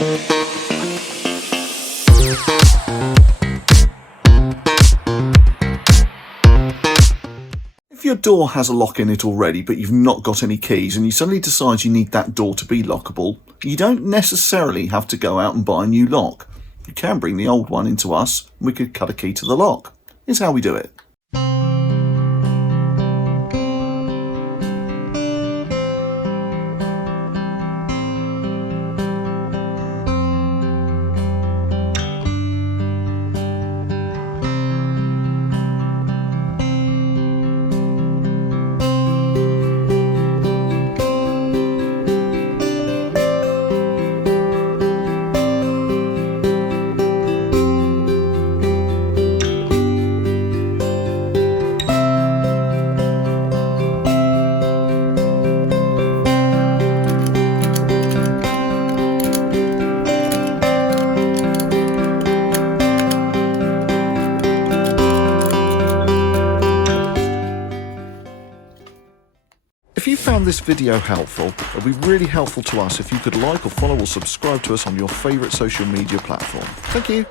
If your door has a lock in it already, but you've not got any keys, and you suddenly decide you need that door to be lockable, you don't necessarily have to go out and buy a new lock. You can bring the old one into us, and we could cut a key to the lock. Here's how we do it. If you found this video helpful, it would be really helpful to us if you could like or follow or subscribe to us on your favourite social media platform. Thank you.